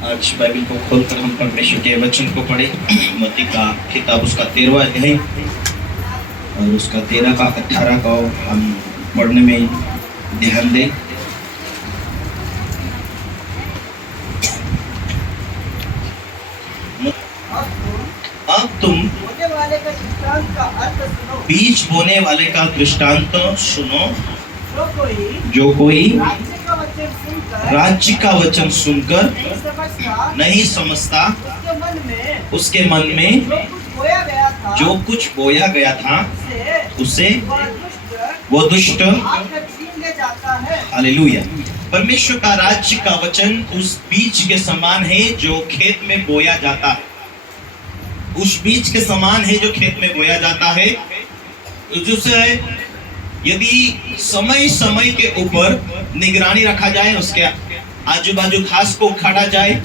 आज बाइबल को खोलकर हम परमेश्वर के वचन को पढ़े। मत्ती का किताब उसका 13वां अध्याय और उसका 13 का 18 का हम पढ़ने में ध्यान दें। अब तुम बीज बोने वाले का दृष्टांत सुनो। जो कोई राज्य का वचन सुनकर नहीं समझता, उसके मन में जो कुछ बोया गया था उसे वो दुष्ट हालेलुया। परमेश्वर का राज्य का वचन उस बीज के समान है जो खेत में बोया जाता है। उस बीज के समान है जो खेत में बोया जाता है, जिसे यदि समय समय के ऊपर निगरानी रखा जाए, उसके आजू बाजू घास को उखाड़ा जाए,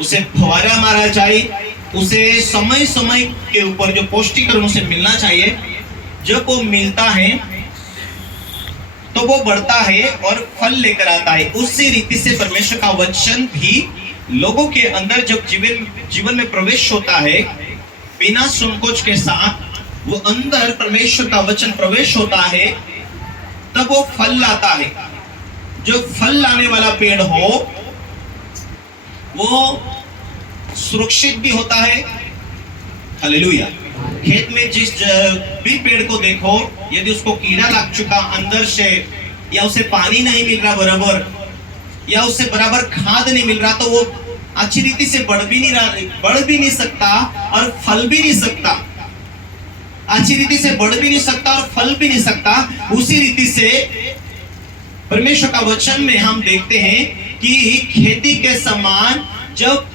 उसे फवारा मारा जाए, उसे समय समय के ऊपर जो पौष्टिकरण उसे मिलना चाहिए, जब वो मिलता है तो वो बढ़ता है और फल लेकर आता है। उसी रीति से परमेश्वर का वचन भी लोगों के अंदर जब जीवन में प्रवेश होता है, बिना संकोच के साथ वो अंदर परमेश्वर का वचन प्रवेश होता है, तब वो फल लाता है। जो फल लाने वाला पेड़ हो वो सुरक्षित भी होता है। हालेलुया। खेत में जिस भी पेड़ को देखो, यदि उसको कीड़ा लग चुका अंदर से, या उसे पानी नहीं मिल रहा बराबर, या उसे बराबर खाद नहीं मिल रहा, तो वो अच्छी रीति से बढ़ भी नहीं सकता और फल भी नहीं सकता। अच्छी रीति से बढ़ भी नहीं सकता और फल भी नहीं सकता। उसी रीति से परमेश्वर का वचन में हम देखते हैं कि खेती के समान जब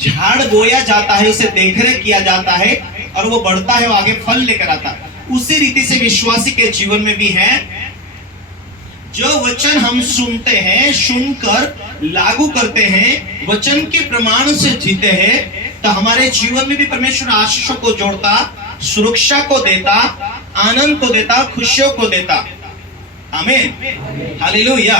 झाड़ बोया जाता है, उसे देखरेख किया जाता है और वो बढ़ता है, वो आगे फल लेकर आता है। उसी रीति से विश्वासी के जीवन में भी है। जो वचन हम सुनते हैं, सुनकर लागू करते हैं, वचन के प्रमाण से जीते हैं, तो हमारे जीवन में भी परमेश्वर आशीषों को जोड़ता, सुरक्षा को देता, आनंद को देता, खुशियों को देता। आमीन, हालेलुया।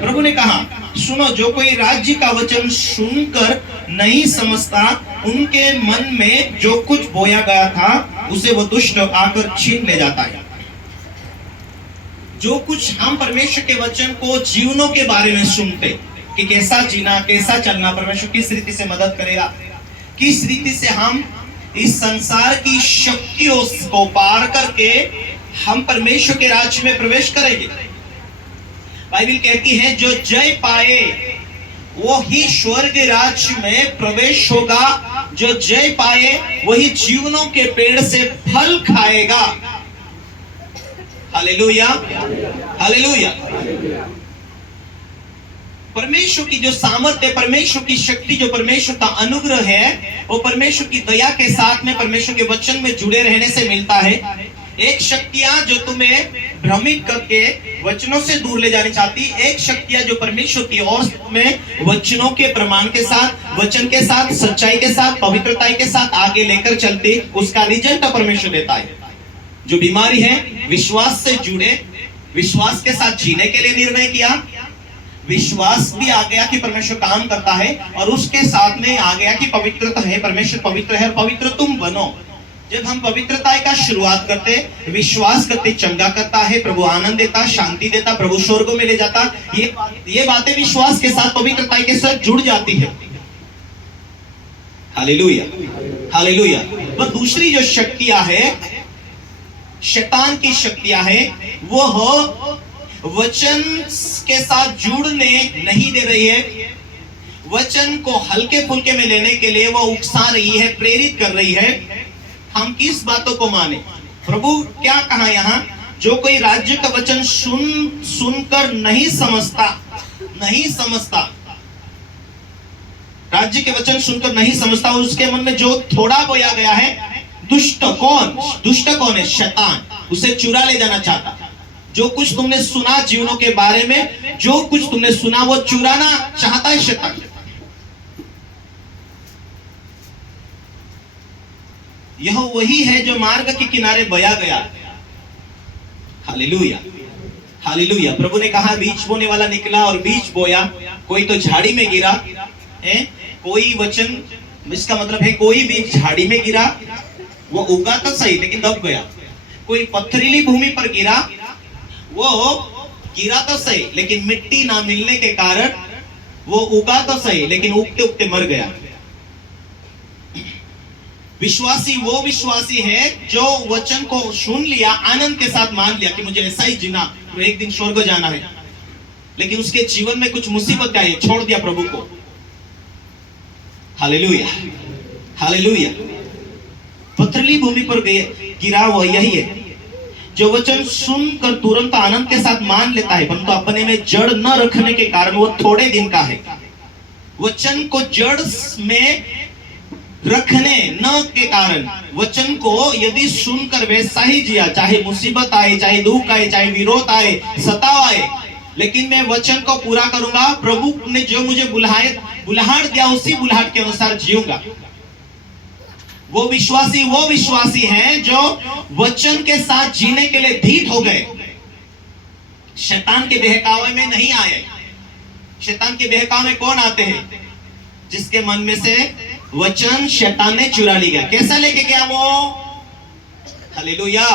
प्रभु ने कहा, सुनो, जो कोई राज्य का वचन सुनकर नहीं समझता, उनके मन में जो कुछ बोया गया था उसे वो दुष्ट आकर छीन ले जाता है। जो कुछ हम परमेश्वर के वचन को जीवनों के बारे में सुनते कि कैसा जीना, कैसा चलना, परमेश्वर किस रीति से मदद करेगा, किस रीति से हम इस संसार की शक्तियों को पार करके हम परमेश्वर के राज्य में प्रवेश करेंगे। बाइबल कहती है, जो जय पाए वो ही स्वर्ग राज्य में प्रवेश होगा। जो जय पाए वही जीवनों के पेड़ से फल खाएगा। Hallelujah, hallelujah. परमेश्वर की जो सामर्थ्य, परमेश्वर की शक्ति, जो परमेश्वर का अनुग्रह है, वो परमेश्वर की दया के साथ में परमेश्वर के वचन में जुड़े रहने से मिलता है। एक शक्तियां जो तुम्हें भ्रमित करके वचनों से दूर ले जानी चाहती, एक शक्तियां जो परमेश्वर की ओर में वचनों के प्रमाण के साथ, वचन के साथ, सच्चाई के साथ, पवित्रता के साथ आगे लेकर चलती, उसका रिजल्ट परमेश्वर देता है। जो बीमारी है, विश्वास से जुड़े, विश्वास के साथ जीने के लिए निर्णय किया, विश्वास भी आ गया कि परमेश्वर काम करता है, और उसके साथ में आ गया कि पवित्रता है, परमेश्वर पवित्र है और पवित्र तुम बनो। जब हम पवित्रता का शुरुआत करते, विश्वास करते, चंगा करता है, प्रभु आनंद देता, शांति देता, प्रभु स्वर्ग में ले जाता, ये बातें विश्वास के साथ, पवित्रता के साथ जुड़ जाती है। Hallelujah, hallelujah. वह दूसरी जो शक्तियां है, शैतान की शक्तियां है, वो हो वचन के साथ जुड़ने नहीं दे रही है। वचन को हल्के फुल्के में लेने के लिए वो उकसा रही है, प्रेरित कर रही है। हम किस बातों को माने? प्रभु क्या कहा यहाँ? जो कोई राज्य का वचन सुनकर नहीं समझता, राज्य के वचन सुनकर नहीं समझता, उसके मन में जो थोड़ा बोया गया है, दुष्ट कौन है? शैतान। उसे चुरा ले जाना चाहता। जो कुछ तुमने सुना जीवनों के बारे में, जो कुछ तुमने सुना वो चुराना चाहता है शैतान। यह वही है जो मार्ग के किनारे बोया गया। Hallelujah, hallelujah. प्रभु ने कहा, बीज बोने वाला निकला और बीज बोया, कोई तो झाड़ी में गिरा, कोई वचन, इसका मतलब है कोई भी झाड़ी में गिरा, वो उगा तो सही लेकिन दब गया। कोई पथरीली भूमि पर गिरा, वो गिरा तो सही लेकिन मिट्टी ना मिलने के कारण वो उगा तो सही लेकिन उगते उगते मर गया। विश्वासी वो विश्वासी है जो वचन को सुन लिया, आनंद के साथ मान लिया कि मुझे ऐसा ही जीना, तो एक दिन स्वर्ग जाना है, लेकिन उसके जीवन में कुछ मुसीबत आई, छोड़ दिया प्रभु को। Hallelujah, hallelujah. पथरीली भूमि पर गिरा वो यही है जो वचन सुनकर तुरंत आनंद के साथ मान लेता है, परंतु अपने में जड़ न रखने के कारण वो थोड़े दिन का है। वचन को जड़ में रखने न के कारण, वचन को यदि सुनकर वैसा ही जिया, चाहे मुसीबत आए, चाहे दुख आए, चाहे विरोध आए, सताव आए, लेकिन मैं वचन को पूरा करूंगा, प्रभु ने जो मुझे बुलाहट दिया उसी बुलाहट के अनुसार जीऊंगा। वो विश्वासी हैं जो वचन के साथ जीने के लिए धीट हो गए, शैतान के बहकावे में नहीं आए। शैतान के बहकावे में कौन आते हैं? जिसके मन में से वचन शैतान ने चुरा लिया। कैसा लेके गया वो? हालेलुया।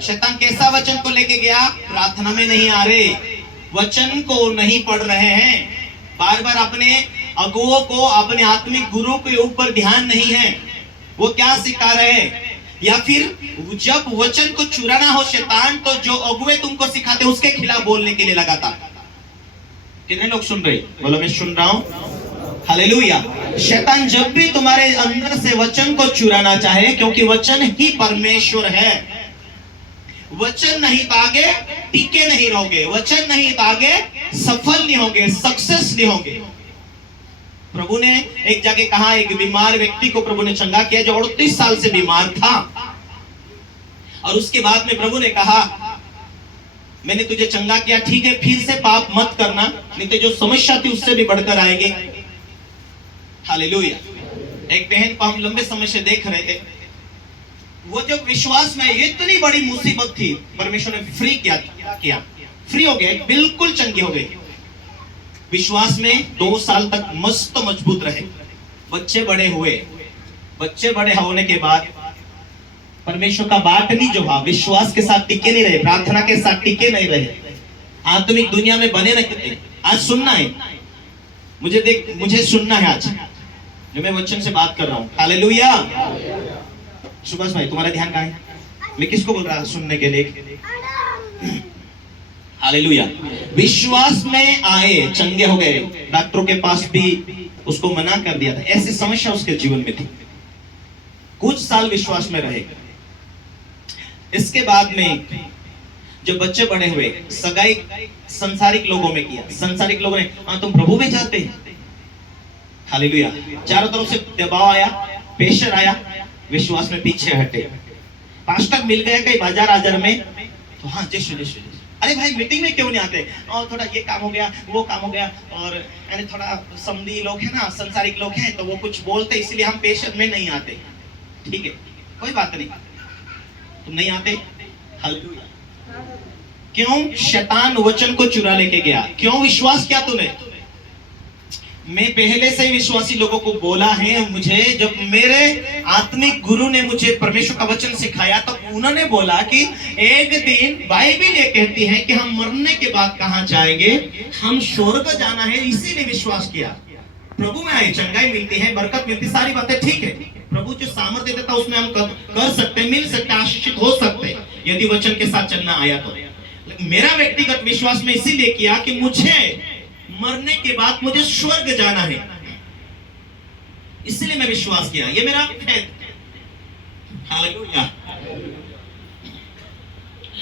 शैतान कैसा वचन को लेके गया? प्रार्थना में नहीं आ रहे, वचन को नहीं पढ़ रहे हैं, बार बार अपने अगुओं को, अपने आत्मिक गुरु के ऊपर ध्यान नहीं है, वो क्या सिखा रहे हैं। या फिर जब वचन को चुराना हो शैतान, तो जो अगुए तुमको सिखाते उसके खिलाफ बोलने के लिए लगाता। कितने लोग सुन रहे? बोलो मैं सुन रहा हूं। हालेलुया। शैतान जब भी तुम्हारे अंदर से वचन को चुराना चाहे, क्योंकि वचन ही परमेश्वर है, वचन नहीं तो आगे टिके नहीं रहोगे, वचन नहीं तो आगे सफल नहीं होगे, सक्सेस नहीं होगे। प्रभु ने एक जगह कहा, एक बीमार व्यक्ति को प्रभु ने चंगा किया जो 38 साल से बीमार था, और उसके बाद में प्रभु ने कहा मैंने तुझे चंगा किया, ठीक है, फिर से पाप मत करना, नहीं तो जो समस्या थी उससे भी बढ़कर आएगी। हालेलुया। एक बहन को हम लंबे समय से देख रहे थे, वो जब विश्वास में इतनी बड़ी मुसीबत थी, परमेश्वर ने फ्री किया, फ्री हो गए, बिल्कुल चंगी हो गई। विश्वास में 2 साल तक मस्त मजबूत रहे, बच्चे बड़े हुए, बच्चे बड़े होने के बाद परमेश्वर का बाट नहीं जो हा, विश्वास के साथ टिके नहीं रहे, प्रार्थना के साथ टिके नहीं रहे, आत्मिक दुनिया में बने रहते। आज सुनना है मुझे सुनना है आज जो मैं वचन से बात कर रहा हूँ। हालेलुया। सुभाष भाई तुम्हारा ध्यान कहाँ है? मैं किसको बोल रहा सुनने के लिए? हालेलुया। विश्वास में आए, चंगे हो गए, डॉक्टरों के पास भी उसको मना कर दिया था, ऐसी समस्या उसके जीवन में थी। कुछ साल विश्वास में रहे, इसके बाद में जब बच्चे बड़े हुए, सगाई संसारिक लोगों में किया, संसारिक लोगों ने हाँ तुम प्रभु में जाते हैं। हालेलुया। चारों तरफ से दबाव आया, प्रेशर आया, विश्वास में पीछे हटे। पास्टर मिल गया कहीं बाजार आजार में, तो हाँ जैसे अरे भाई मीटिंग में क्यों नहीं आते? और थोड़ा ये काम हो गया, वो काम हो गया, और यानी थोड़ा समधी लोग हैं ना, संसारिक लोग हैं, तो वो कुछ बोलते इसलिए हम प्रेशर में नहीं आते। ठीक है, कोई बात नहीं, तुम नहीं आते। हालेलुया। क्यों? शैतान वचन को चुरा लेके गया। क्यों? विश्वास किया तूने। मैं पहले से ही विश्वासी लोगों को बोला है, मुझे जब मेरे आत्मिक गुरु ने मुझे परमेश्वर का वचन सिखाया तो उन्होंने बोला कि एक दिन बाइबल ये कहती है कि हम मरने के बाद कहां जाएंगे, हम स्वर्ग जाना है, इसीलिए विश्वास किया। प्रभु में आए, चंगाई मिलती है, बरकत मिलती है, सारी बातें ठीक है, प्रभु जो सामर्थ्य देता है उसमें हम कर सकते, मिल सकते, आशीषित हो सकते, यदि वचन के साथ चलना आया तो। मेरा व्यक्तिगत विश्वास में इसीलिए किया कि मुझे मरने के बाद मुझे स्वर्ग जाना है, इसलिए मैं विश्वास किया, ये मेरा फेथ। हालेलुया।